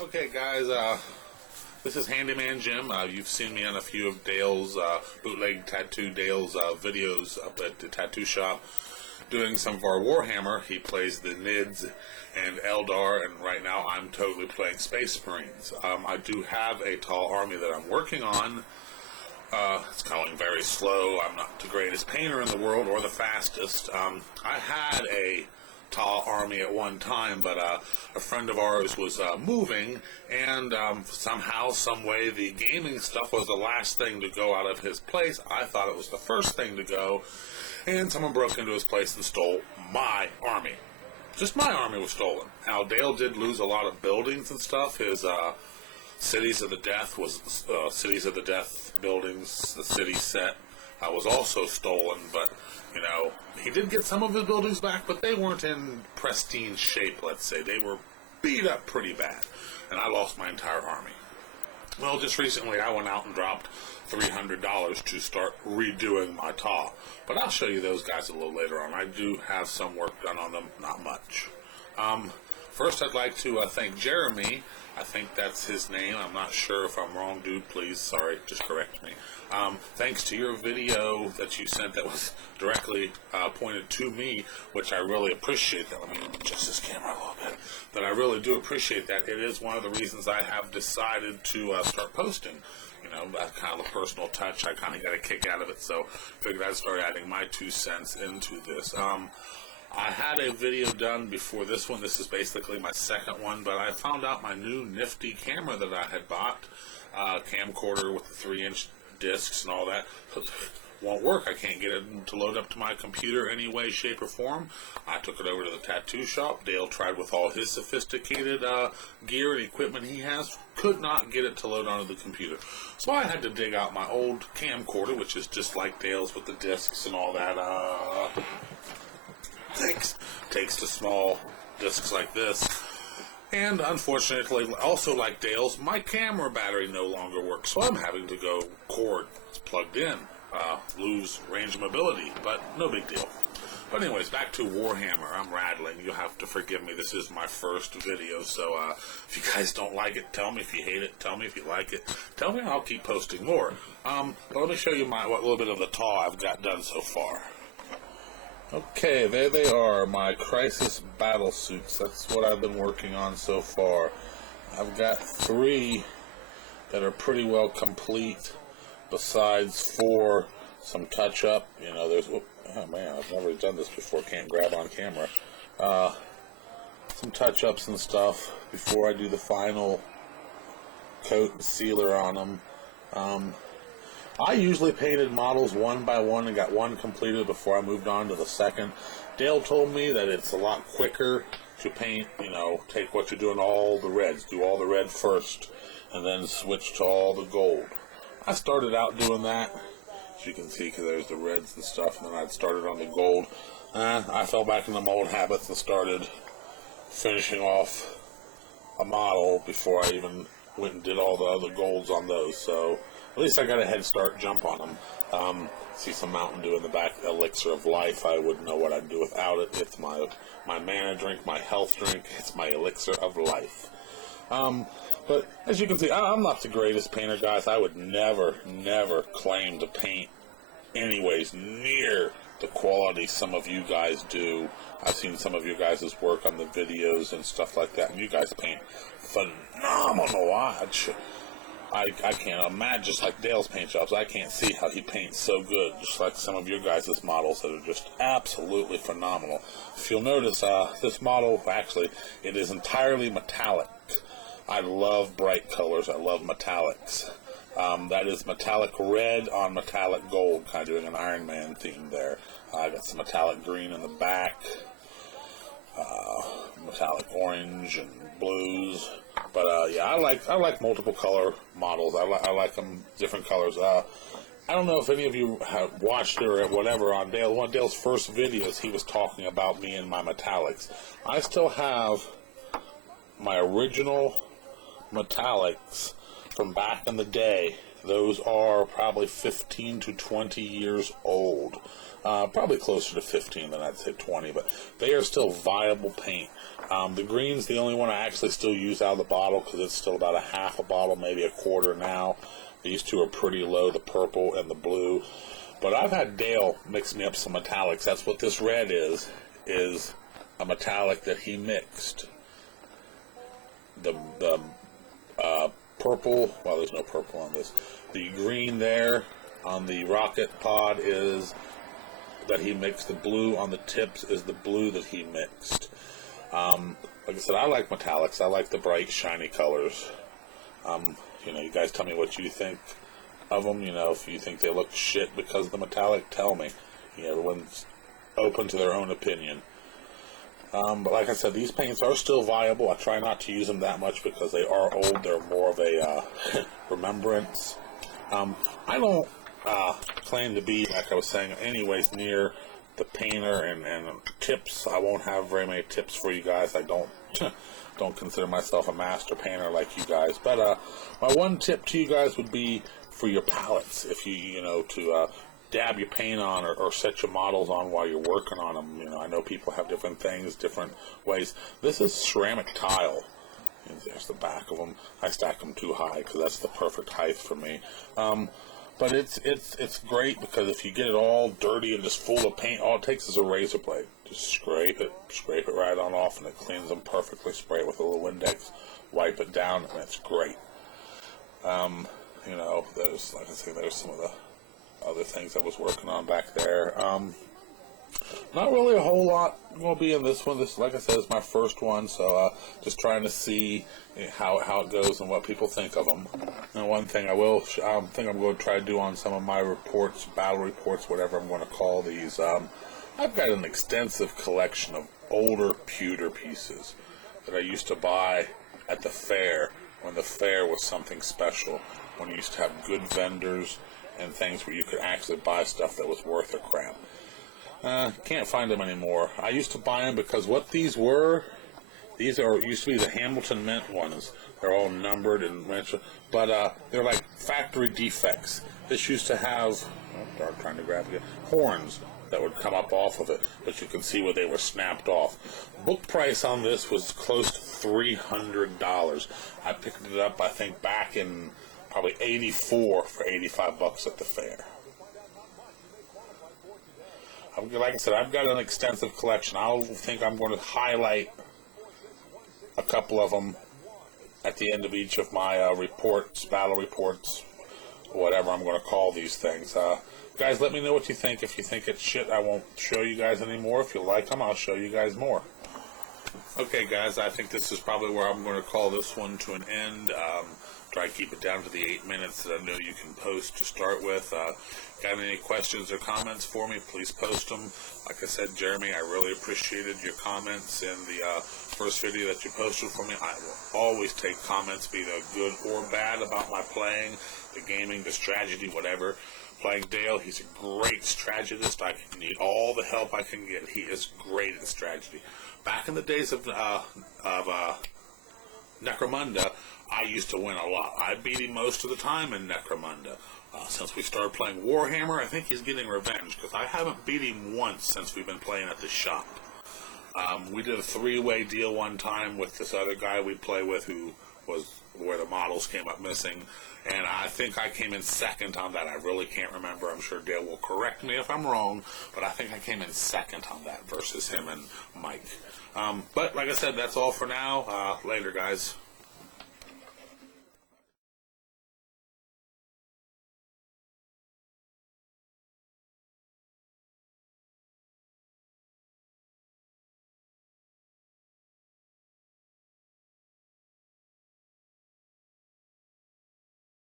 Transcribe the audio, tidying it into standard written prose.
Okay, guys, this is Handyman Jim. You've seen me on a few of Dale's bootleg tattoo Dale's videos up at the tattoo shop doing some of our Warhammer. He plays the Nids and Eldar, and right now I'm totally playing Space Marines. I do have a tall army that I'm working on. It's going very slow. I'm not the greatest painter in the world or the fastest. I had a tall army at one time, but a friend of ours was moving, and somehow, some way, the gaming stuff was the last thing to go out of his place. I thought it was the first thing to go, and someone broke into his place and stole my army. Just my army was stolen. Now, Dale did lose a lot of buildings and stuff. His Cities of the Death Cities of the Death buildings, the city set, was also stolen, but, you know, he did get some of his buildings back, but they weren't in pristine shape, let's say. They were beat up pretty bad, and I lost my entire army. Well, just recently I went out and dropped $300 to start redoing my TAW, but I'll show you those guys a little later on. I do have some work done on them, not much. First, I'd like to thank Jeremy. I think that's his name. I'm not sure if I'm wrong, dude. Please, sorry, just correct me. Thanks to your video that you sent that was directly pointed to me, which I really appreciate that. Let me adjust this camera a little bit. But I really do appreciate that. It is one of the reasons I have decided to start posting. You know, that's kind of a personal touch. I kind of got a kick out of it, so figured I'd start adding my 2 cents into this. I had a video done before this one. This is basically my second one, but I found out my new nifty camera that I had bought, camcorder with the 3-inch discs and all that, won't work. I can't get it to load up to my computer any way, shape, or form. I took it over to the tattoo shop. Dale tried with all his sophisticated gear and equipment he has, could not get it to load onto the computer. So I had to dig out my old camcorder, which is just like Dale's with the discs and all that. Takes the small discs like this, and unfortunately, also like Dale's, my camera battery no longer works, so I'm having to go cord. It's plugged in, lose range of mobility, but no big deal. But anyways, back to Warhammer. I'm rattling. You'll have to forgive me. This is my first video, so if you guys don't like it, tell me. If you hate it, tell me. If you like it, tell me, and I'll keep posting more. But let me show you what little bit of the TAW I've got done so far. Okay, there they are, my Crisis battle suits. That's what I've been working on so far. I've got 3 that are pretty well complete, besides 4 some touch-up. You know, there's... Oh, man, I've never done this before. Can't grab on camera. Some touch-ups and stuff before I do the final coat and sealer on them. I usually painted models one by one and got one completed before I moved on to the second. Dale told me that it's a lot quicker to paint, you know, take what you're doing, all the reds, do all the red first, and then switch to all the gold. I started out doing that, as you can see, because there's the reds and stuff, and then I'd started on the gold. I fell back into my old habits and started finishing off a model before I even went and did all the other golds on those, so at least I got a head start jump on them. See some Mountain Dew in the back, Elixir of Life. I wouldn't know what I'd do without it. It's my mana drink, my health drink. It's my Elixir of Life. But as you can see, I'm not the greatest painter, guys. I would never claim to paint anyways near the quality some of you guys do. I've seen some of you guys' work on the videos and stuff like that, and you guys paint phenomenal. I can't imagine, just like Dale's paint jobs, I can't see how he paints so good, just like some of your guys' models that are just absolutely phenomenal. If you'll notice, this model, actually, it is entirely metallic. I love bright colors. I love metallics. That is metallic red on metallic gold, kind of doing an Iron Man theme there. I got some metallic green in the back, metallic orange and blues. But yeah, I like multiple color models. I like them different colors. I don't know if any of you have watched it or whatever on Dale. One of Dale's first videos, he was talking about me and my metallics. I still have my original metallics from back in the day Those are probably 15 to 20 years old. Probably closer to 15 than I'd say 20, but they are still viable paint. The green's the only one I actually still use out of the bottle because it's still about a half a bottle, maybe a quarter now. These two are pretty low, the purple and the blue. But I've had Dale mix me up some metallics. That's what this red is a metallic that he mixed. The purple, well, there's no purple on this. The green there on the rocket pod is that he mixed. The blue on the tips is the blue that he mixed. Like I said, I like metallics. I like the bright, shiny colors. You guys tell me what you think of them. If you think they look shit because of the metallic, tell me. Everyone's open to their own opinion. But like I said, these paints are still viable. I try not to use them that much because they are old. They're more of a remembrance. I don't claim to be, like I was saying, anyways, near the painter and tips. I won't have very many tips for you guys. I don't consider myself a master painter like you guys. But my one tip to you guys would be for your palettes. If to dab your paint on or set your models on while you're working on them. I know people have different things, different ways. This is ceramic tile. And there's the back of them. I stack them too high because that's the perfect height for me. But it's great because if you get it all dirty and just full of paint, all it takes is a razor blade. Just scrape it right on off, and it cleans them perfectly. Spray it with a little Windex, wipe it down, and it's great. There's, like I say, there's some of the other things I was working on back there. Not really a whole lot going to be in this one. This, like I said, is my first one, so just trying to see how it goes and what people think of them. And one thing I think I'm going to try to do on some of my reports, battle reports, whatever I'm going to call these. I've got an extensive collection of older pewter pieces that I used to buy at the fair when the fair was something special, when you used to have good vendors and things where you could actually buy stuff that was worth a crap. Can't find them anymore. I used to buy them because what these used to be the Hamilton Mint ones. They're all numbered and but they're like factory defects. This used to have, trying to grab it, horns that would come up off of it, but you can see where they were snapped off. Book price on this was close to $300. I picked it up, I think, back in probably '84 for $85 at the fair. Like I said, I've got an extensive collection. I think I'm going to highlight a couple of them at the end of each of my reports, battle reports, whatever I'm going to call these things. Guys, let me know what you think. If you think it's shit, I won't show you guys anymore. If you like them, I'll show you guys more. Okay, guys, I think this is probably where I'm going to call this one to an end. Try to keep it down to the 8 minutes that I know you can post to start with. Got any questions or comments for me, please post them. Like I said, Jeremy, I really appreciated your comments in the first video that you posted for me. I will always take comments, be they good or bad, about my playing, the gaming, the strategy, whatever. Playing Dale, he's a great strategist. I need all the help I can get. He is great at strategy. Back in the days of Necromunda, I used to win a lot. I beat him most of the time in Necromunda. Since we started playing Warhammer, I think he's getting revenge, because I haven't beat him once since we've been playing at the shop. We did a 3-way deal one time with this other guy we play with who was where the models came up missing, and I think I came in second on that. I really can't remember. I'm sure Dale will correct me if I'm wrong, but I think I came in second on that versus him and Mike. But like I said, that's all for now. Later, guys.